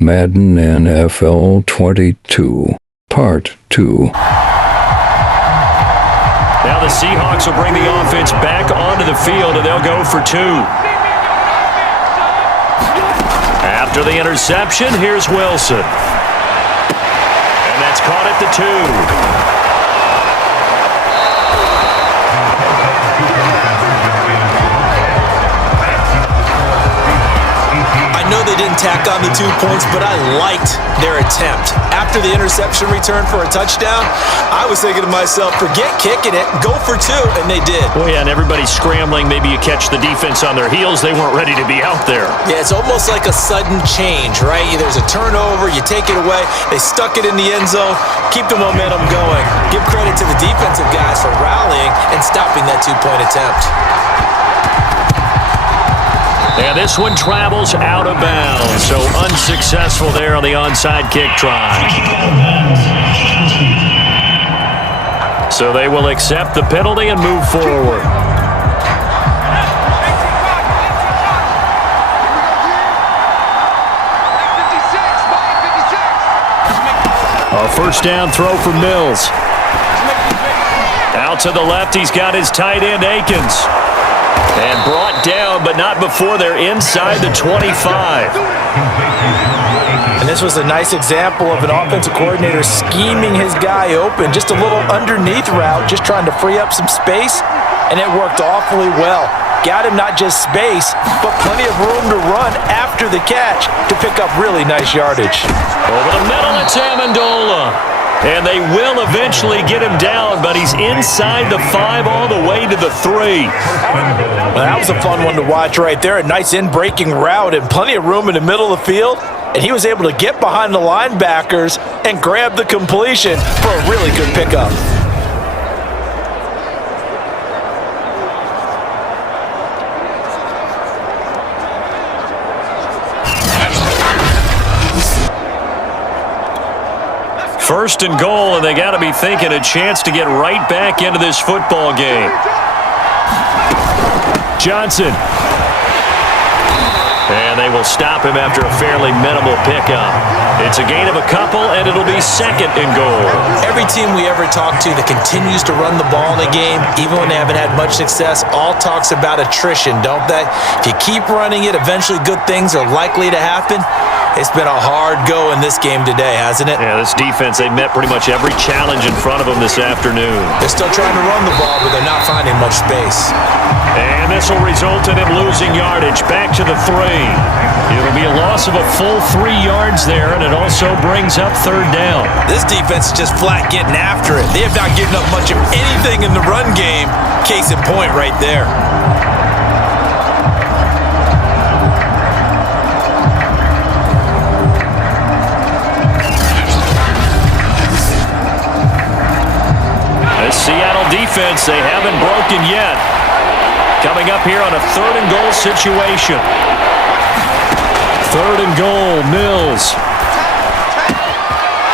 Madden NFL 22, Part 2. Now the Seahawks will bring the offense back onto the field, and they'll go for 2. After the interception, here's Wilson. And that's caught at the 2. I know they didn't tack on the 2 points, but I liked their attempt. After the interception return for a touchdown, I was thinking to myself, forget kicking it, go for 2, and they did. Well, yeah, and everybody's scrambling. Maybe you catch the defense on their heels. They weren't ready to be out there. Yeah, it's almost like a sudden change, right? There's a turnover, you take it away, they stuck it in the end zone, keep the momentum going. Give credit to the defensive guys for rallying and stopping that 2-point attempt. And this one travels out of bounds, so unsuccessful there on the onside kick try. So they will accept the penalty and move forward. A first down throw for Mills. Out to the left, he's got his tight end, Akins. And brought down, but not before they're inside the 25. And this was a nice example of an offensive coordinator scheming his guy open. Just a little underneath route, just trying to free up some space, and it worked awfully well. Got him not just space, but plenty of room to run after the catch to pick up really nice yardage. Over the middle, it's Amendola. And they will eventually get him down, but he's inside the 5 all the way to the 3. Well, that was a fun one to watch right there. A nice in-breaking route and plenty of room in the middle of the field. And he was able to get behind the linebackers and grab the completion for a really good pickup. First and goal, and they got to be thinking a chance to get right back into this football game. Johnson. And they will stop him after a fairly minimal pickup. It's a gain of a couple, and it'll be second and goal. Every team we ever talk to that continues to run the ball in a game, even when they haven't had much success, all talks about attrition, don't they? If you keep running it, eventually good things are likely to happen. It's been a hard go in this game today, hasn't it? Yeah, this defense, they met pretty much every challenge in front of them this afternoon. They're still trying to run the ball, but they're not finding much space. And this will result in him losing yardage back to the 3. It'll be a loss of a full 3 yards there, and it also brings up third down. This defense is just flat getting after it. They have not given up much of anything in the run game. Case in point right there. Seattle defense, they haven't broken yet. Coming up here on a third and goal situation. Third and goal, Mills.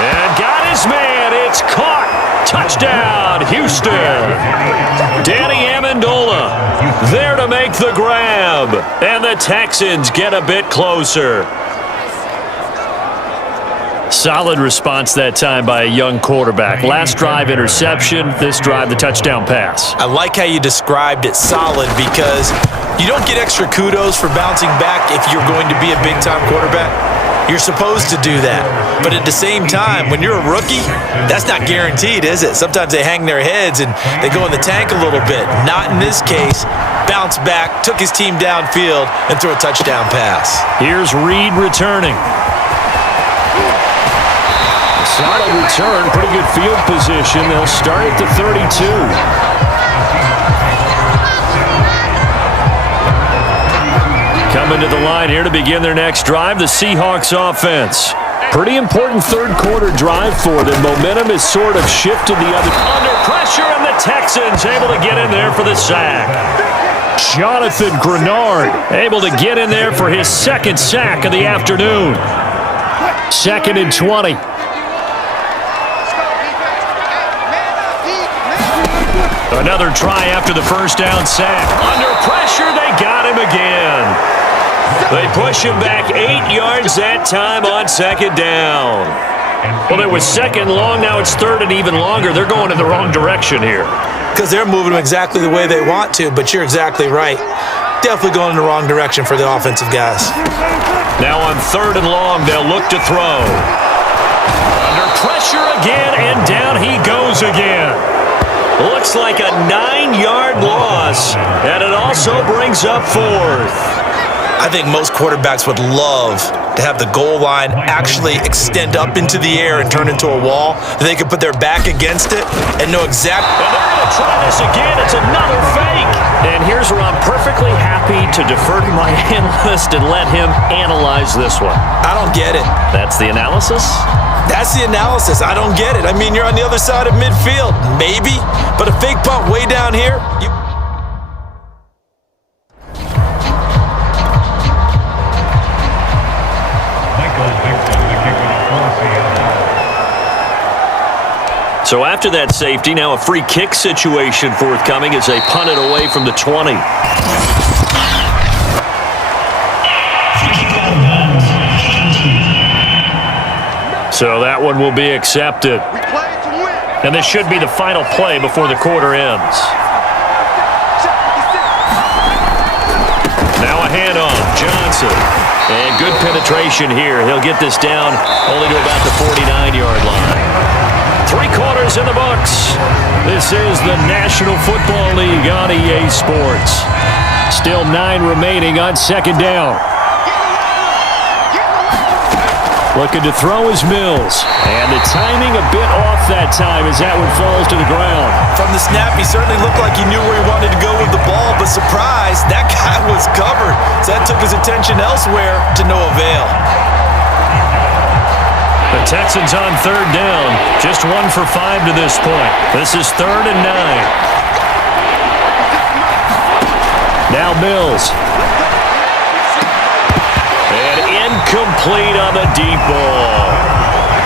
And got his man. It's caught. Touchdown, Houston. Danny Amendola there to make the grab. And the Texans get a bit closer. Solid response that time by a young quarterback. Last drive, interception. This drive, the touchdown pass. I like how you described it solid because you don't get extra kudos for bouncing back if you're going to be a big-time quarterback. You're supposed to do that. But at the same time, when you're a rookie, that's not guaranteed, is it? Sometimes they hang their heads and they go in the tank a little bit. Not in this case. Bounced back, took his team downfield, and threw a touchdown pass. Here's Reed returning. Solid return, pretty good field position. They'll start at the 32. Coming to the line here to begin their next drive, the Seahawks offense. Pretty important third quarter drive for them. Momentum is sort of shifted the other. Under pressure, and the Texans able to get in there for the sack. Jonathan Grenard able to get in there for his second sack of the afternoon. Second and 20. Another try after the first down sack. Under pressure, they got him again. They push him back 8 yards that time on second down. Well, it was second long. Now it's third and even longer. They're going in the wrong direction here. Because they're moving them exactly the way they want to, but you're exactly right. Definitely going in the wrong direction for the offensive guys. Now on third and long, they'll look to throw. Under pressure again, and down he goes again. Looks like a 9-yard loss, and it also brings up fourth. I think most quarterbacks would love to have the goal line actually extend up into the air and turn into a wall. They could put their back against it and know exactly. And they're going to try this again. It's another fake. And here's where I'm perfectly happy to defer to my analyst and let him analyze this one. I don't get it. That's the analysis? That's the analysis. I don't get it. I mean, you're on the other side of midfield. Maybe. But a fake punt way down here, So after that safety, now a free kick situation forthcoming as they punt it away from the 20. So that one will be accepted. And this should be the final play before the quarter ends. Now a handoff, Johnson. And good penetration here. He'll get this down only to about the 49-yard line. 3 quarters in the books. This is the National Football League on EA Sports. Still 9 remaining on second down. Looking to throw is Mills. And the timing a bit off that time as that one falls to the ground. From the snap, he certainly looked like he knew where he wanted to go with the ball, but surprise, that guy was covered. So that took his attention elsewhere to no avail. The Texans on third down. Just 1 for 5 to this point. This is 3rd and 9. Now Mills. And incomplete on the deep ball.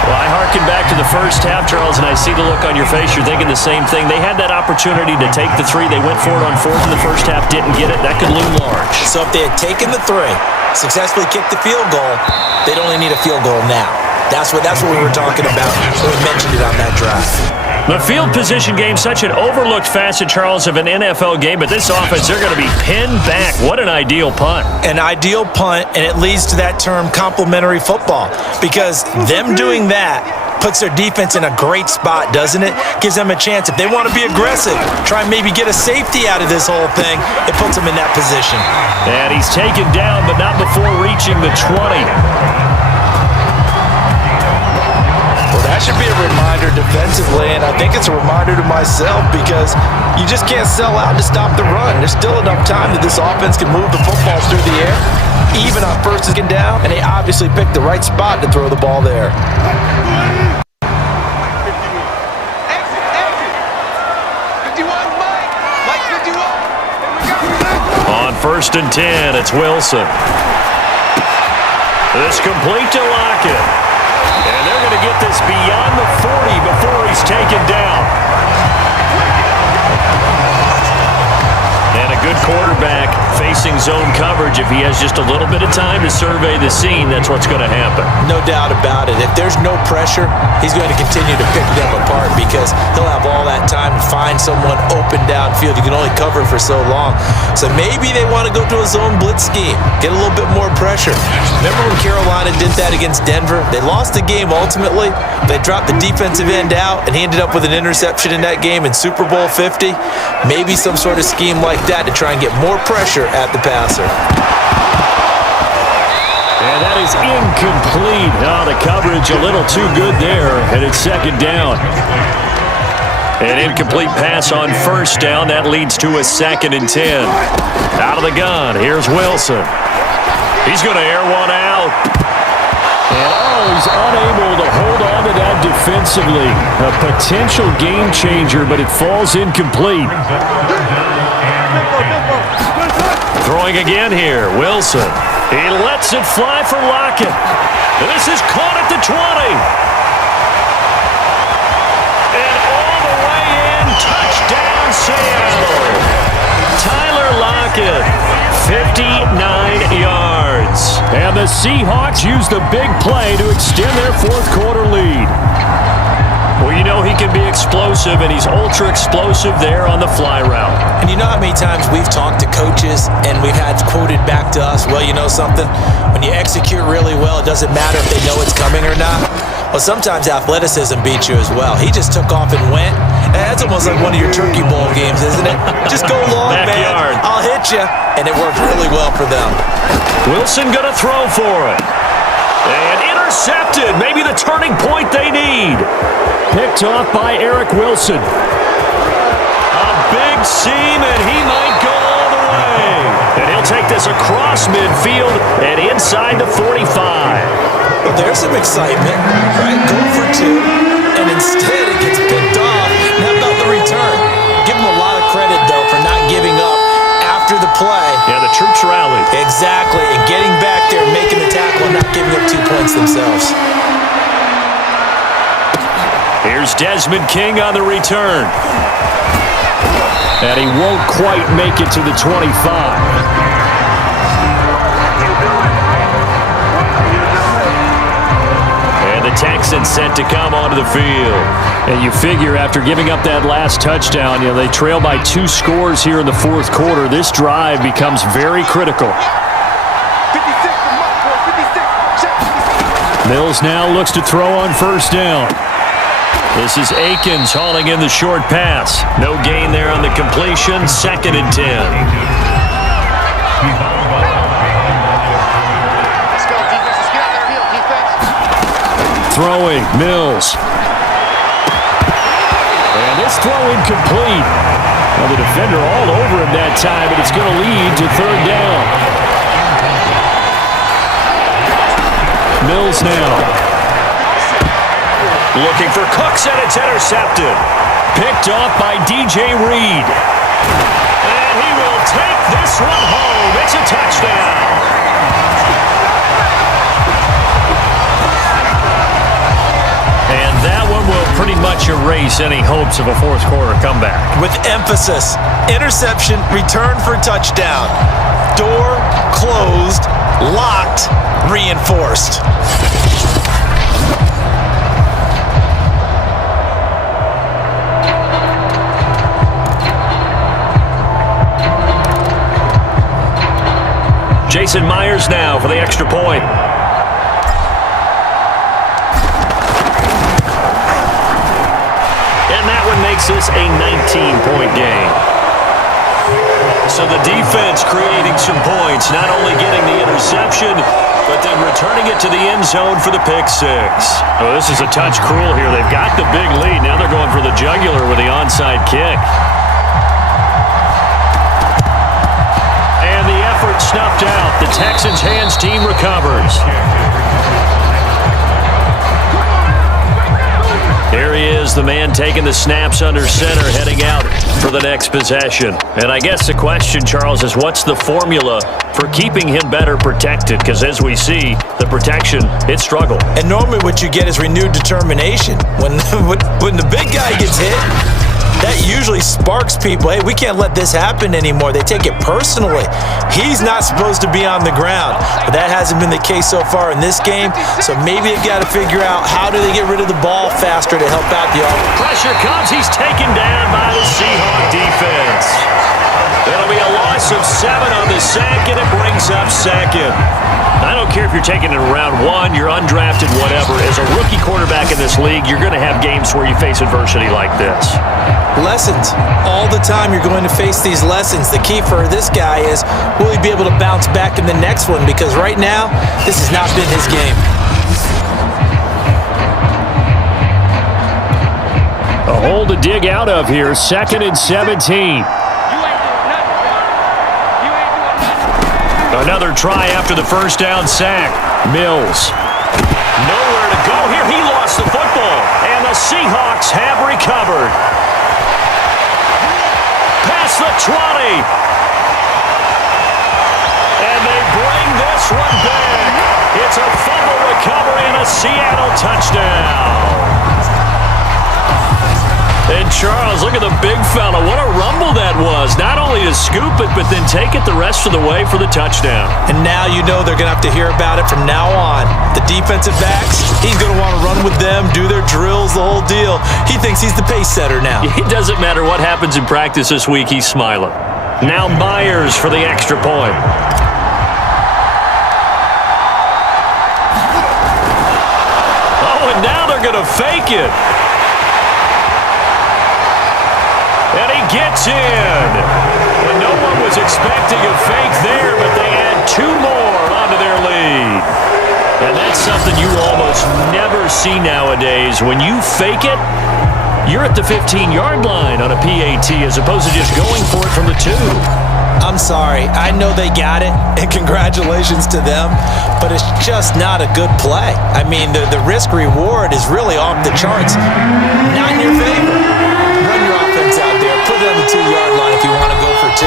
Well, I harken back to the first half, Charles, and I see the look on your face. You're thinking the same thing. They had that opportunity to take the 3. They went for it on 4th in the first half, didn't get it. That could loom large. So if they had taken the 3, successfully kicked the field goal, they'd only need a field goal now. That's what we were talking about when we mentioned it on that drive. The field position game, such an overlooked facet, Charles, of an NFL game, but this offense, they're going to be pinned back. What an ideal punt. An ideal punt, and it leads to that term complementary football, because them doing that puts their defense in a great spot, doesn't it? Gives them a chance. If they want to be aggressive, try and maybe get a safety out of this whole thing, it puts them in that position. And he's taken down, but not before reaching the 20. That should be a reminder defensively, and I think it's a reminder to myself because you just can't sell out to stop the run. There's still enough time that this offense can move the football through the air, even on first and down, and they obviously picked the right spot to throw the ball there. On 1st and 10, it's Wilson. This complete to Locket. And they're going to get this beyond the 40 before he's taken down. And a good quarterback facing zone coverage. If he has just a little bit of time to survey the scene, that's what's going to happen. No doubt about it. If there's no pressure, he's going to continue to pick them apart because he'll have all that time to find someone open downfield. You can only cover for so long. So maybe they want to go to a zone blitz scheme, get a little bit more pressure. Remember when Carolina did that against Denver? They lost the game ultimately. They dropped the defensive end out, and he ended up with an interception in that game in Super Bowl 50. Maybe some sort of scheme like that to try and get more pressure at the passer. And that is incomplete. Oh, the coverage a little too good there, and it's second down. An incomplete pass on first down. That leads to a 2nd and 10. Out of the gun, here's Wilson. He's going to air one out. And he's unable to hold on to that defensively. A potential game changer, but it falls incomplete. Throwing again here, Wilson. He lets it fly for Locket. And this is caught at the 20. And all the way in, touchdown Seattle. Tyler Locket, 59 yards. yards. And the Seahawks use the big play to extend their fourth quarter lead. Well, you know he can be explosive, and he's ultra-explosive there on the fly route. And you know how many times we've talked to coaches and we've had quoted back to us, well, you know something? When you execute really well, it doesn't matter if they know it's coming or not. Well, sometimes athleticism beats you as well. He just took off and went. And that's almost like one of your turkey bowl games, isn't it? Just go long, man. I'll hit you. And it worked really well for them. Wilson going to throw for it. And intercepted. Maybe the turning point they need. Picked off by Eric Wilson. A big seam, and he might go all the way. And he'll take this across midfield and inside the 45. Well, there's some excitement, right? Go for two, and instead it gets picked off. How about the return? Give him a lot of credit, though, for not giving up after the play. Yeah, the troops rallied. Exactly, and getting back there and making the tackle and not giving up 2 points themselves. Here's Desmond King on the return. And he won't quite make it to the 25. And the Texans set to come onto the field. And you figure after giving up that last touchdown, you know, they trail by 2 scores here in the fourth quarter. This drive becomes very critical. Mills now looks to throw on first down. This is Akins hauling in the short pass. No gain there on the completion. 2nd and 10. Let's go, defense. Let's get out there, heel, defense. Throwing, Mills. And this throw incomplete. Well, the defender all over him that time, but it's going to lead to 3rd down. Mills now. Looking for Cooks, and it's intercepted. Picked off by DJ Reed. And he will take this one home. It's a touchdown. And that one will pretty much erase any hopes of a fourth quarter comeback. With emphasis, interception, return for touchdown. Door closed, locked, reinforced. Jason Myers now for the extra point. And that one makes this a 19-point game. So the defense creating some points, not only getting the interception, but then returning it to the end zone for the pick six. Oh, this is a touch cruel here. They've got the big lead. Now they're going for the jugular with the onside kick. And the effort snuffed out. The Texans' hands team recovers. Here he is, the man taking the snaps under center, heading out for the next possession. And I guess the question, Charles, is what's the formula for keeping him better protected? Because as we see, the protection, it struggled. And normally what you get is renewed determination. When the big guy gets hit, that usually sparks people. Hey, we can't let this happen anymore. They take it personally. He's not supposed to be on the ground. But that hasn't been the case so far in this game. So maybe they've got to figure out how do they get rid of the ball faster to help out the offense. Pressure comes. He's taken down by the Seahawk defense. It'll be a loss of 7 on the sack, and it brings up 2nd. I don't care if you're taking it in round 1, you're undrafted, whatever. As a rookie quarterback in this league, you're going to have games where you face adversity like this. Lessons. All the time you're going to face these lessons. The key for this guy is, will he be able to bounce back in the next one? Because right now, this has not been his game. A hole to dig out of here. 2nd and 17. Another try after the first down sack. Mills. Nowhere to go here. He lost the football. And the Seahawks have recovered. Past the 20. And they bring this one back. It's a fumble recovery and a Seattle touchdown. And Charles, look at the big fella. What a rumble that was. Not only to scoop it, but then take it the rest of the way for the touchdown. And now you know they're going to have to hear about it from now on. The defensive backs, he's going to want to run with them, do their drills, the whole deal. He thinks he's the pace setter now. It doesn't matter what happens in practice this week, he's smiling. Now Myers for the extra point. Oh, and now they're going to fake it. And he gets in. And no one was expecting a fake there, but they add 2 more onto their lead. And that's something you almost never see nowadays. When you fake it, you're at the 15-yard line on a PAT as opposed to just going for it from the 2. I'm sorry. I know they got it, and congratulations to them, but it's just not a good play. I mean, the risk-reward is really off the charts. Not in your favor. Run your offense out there. Put it on the 2-yard line if you want to go for 2.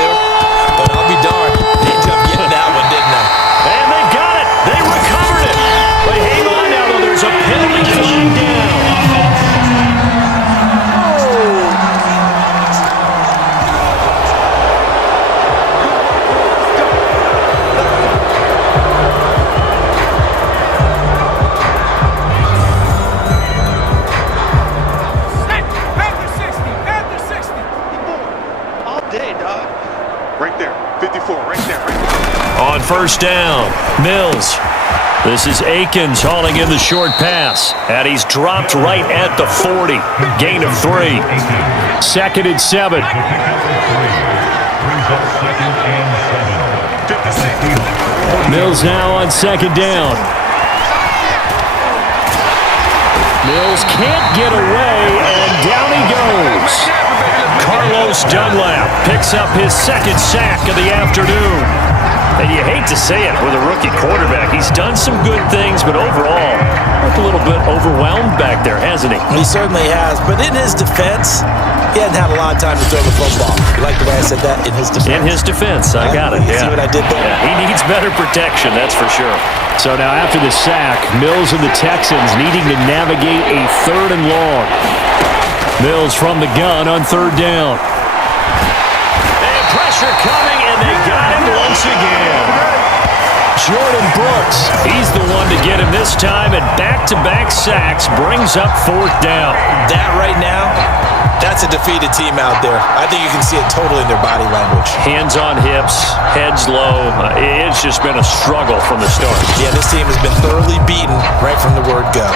But I'll be darned. They ended up getting that one, didn't they? And they got it. They recovered it. But hang on now, though. There's a penalty flag down. On first down, Mills. This is Akins hauling in the short pass. And he's dropped right at the 40. Gain of 3. 2nd and 7. Mills now on 2nd down. Mills can't get away, and down he goes. Carlos Dunlap picks up his 2nd sack of the afternoon. And you hate to say it with a rookie quarterback. He's done some good things, but overall, looked a little bit overwhelmed back there, hasn't he? He certainly has. But in his defense, he hadn't had a lot of time to throw the football. You like the way I said that? In his defense. In his defense. I got it. See what I did there? Yeah, he needs better protection, that's for sure. So now after the sack, Mills and the Texans needing to navigate a 3rd and long. Mills from the gun on 3rd down. And pressure coming, and they got him once again. Jordan Brooks, he's the one to get him this time, and back-to-back sacks brings up 4th down. That right now, that's a defeated team out there. I think you can see it totally in their body language. Hands on hips, heads low. It's just been a struggle from the start. Yeah, this team has been thoroughly beaten right from the word go.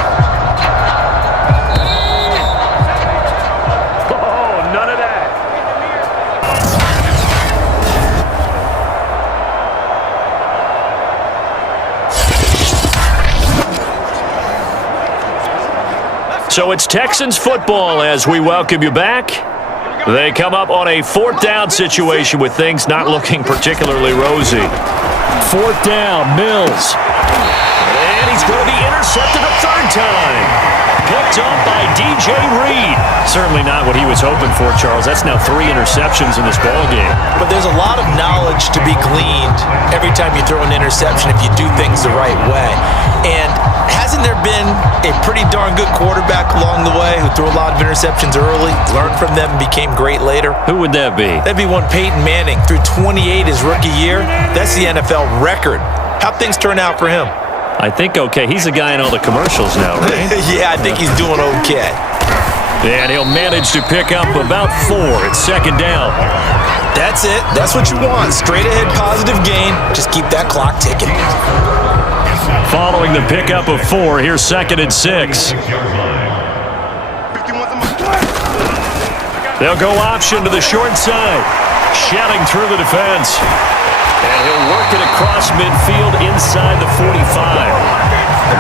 So it's Texans football as we welcome you back. They come up on a 4th down situation with things not looking particularly rosy. 4th down, Mills. And he's going to be intercepted a 3rd time. Picked up by DJ Reed. Certainly not what he was hoping for, Charles. That's now 3 interceptions in this ballgame. But there's a lot of knowledge to be gleaned every time you throw an interception if you do things the right way. And hasn't there been a pretty darn good quarterback along the way who threw a lot of interceptions early, learned from them, and became great later? Who would that be? That'd be one Peyton Manning. Threw 28 his rookie year. That's the NFL record. How'd things turn out for him? I think okay. He's the guy in all the commercials now, right? Yeah, I think he's doing okay. And he'll manage to pick up about 4 at 2nd down. That's it. That's what you want. Straight ahead positive gain. Just keep that clock ticking. Following the pickup of 4, here's 2nd and 6. They'll go option to the short side. Shouting through the defense. And he'll work it across midfield inside the 45.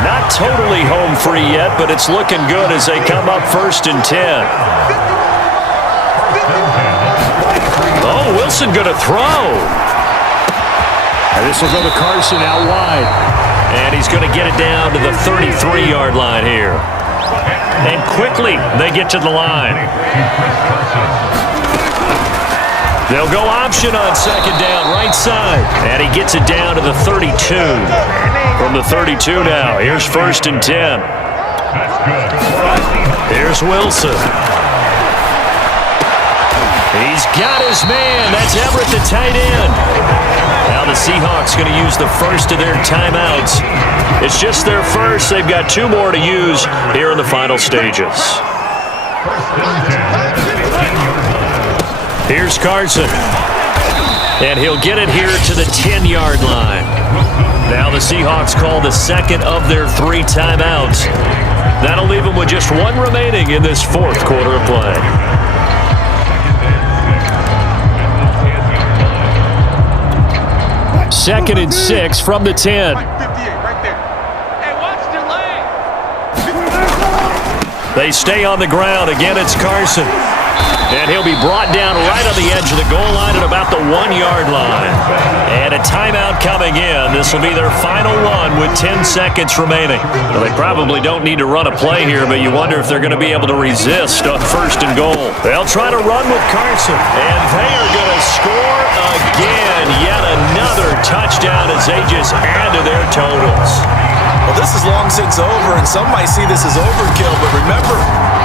Not totally home free yet, but it's looking good as they come up 1st and 10. Oh, Wilson going to throw. And this will go to Carson out wide. And he's going to get it down to the 33-yard line here. And quickly, they get to the line. They'll go option on 2nd down, right side. And he gets it down to the 32. From the 32 now, here's 1st and 10. Here's Wilson. He's got his man. That's Everett, the tight end. Now the Seahawks going to use the first of their timeouts. It's just their first. They've got 2 more to use here in the final stages. Here's Carson. And he'll get it here to the 10-yard line. Now the Seahawks call the second of their 3 timeouts. That'll leave them with just 1 remaining in this 4th quarter of play. Second and 6 from the 10. They stay on the ground. Again, it's Carson. And he'll be brought down right on the edge of the goal line at about the 1-yard line. And a timeout coming in. This will be their final one with 10 seconds remaining. Well, they probably don't need to run a play here, but you wonder if they're going to be able to resist on 1st and goal. They'll try to run with Carson. And they are going to score again. Yet another touchdown as they just add to their totals. Well, this is long since over, and some might see this as overkill, but remember,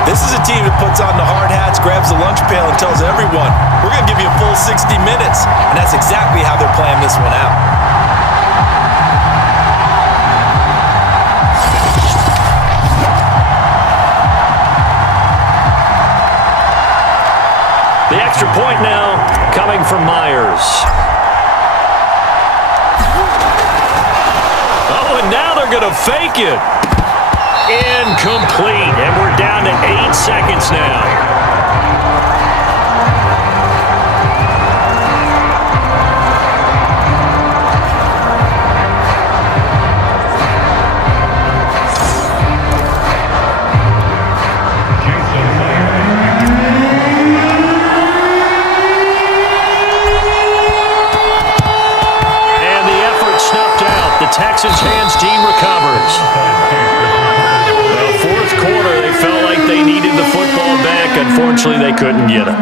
this is a team that puts on the hard hats, grabs the lunch pail, and tells everyone, we're going to give you a full 60 minutes, and that's exactly how they're playing this one out. The extra point now coming from Myers. Oh, and now they're going to fake it. Incomplete. And we're down to 8 seconds now. Texans hands team recovers. Well, 4th quarter, they felt like they needed the football back. Unfortunately, they couldn't get it.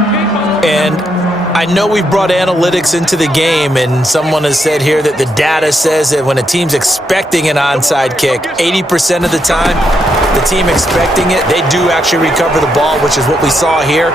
And I know we've brought analytics into the game, and someone has said here that the data says that when a team's expecting an onside kick, 80% of the time, the team expecting it, they do actually recover the ball, which is what we saw here.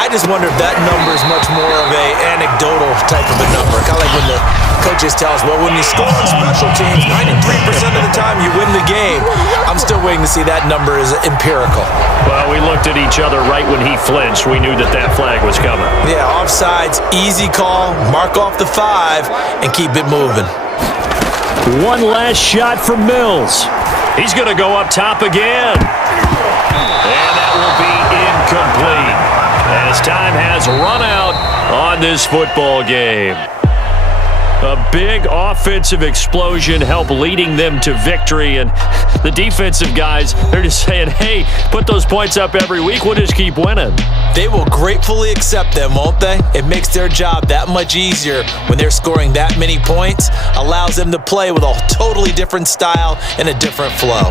I just wonder if that number is much more of a anecdotal type of a number. Kind of like when the coaches tell us, well, when you score on special teams, 93% of the time you win the game. I'm still waiting to see that number is empirical. Well, we looked at each other right when he flinched. We knew that that flag was coming. Yeah, offsides, easy call, mark off the 5, and keep it moving. One last shot from Mills. He's going to go up top again. And that will be incomplete, as time has run out on this football game. A big offensive explosion helped leading them to victory, and the defensive guys, they're just saying, hey, put those points up every week, we'll just keep winning. They will gratefully accept them, won't they? It makes their job that much easier when they're scoring that many points, allows them to play with a totally different style and a different flow.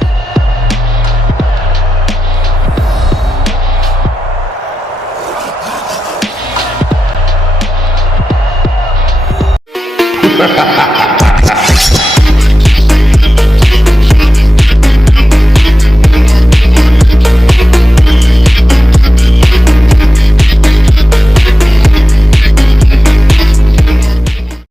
Ha ha ha!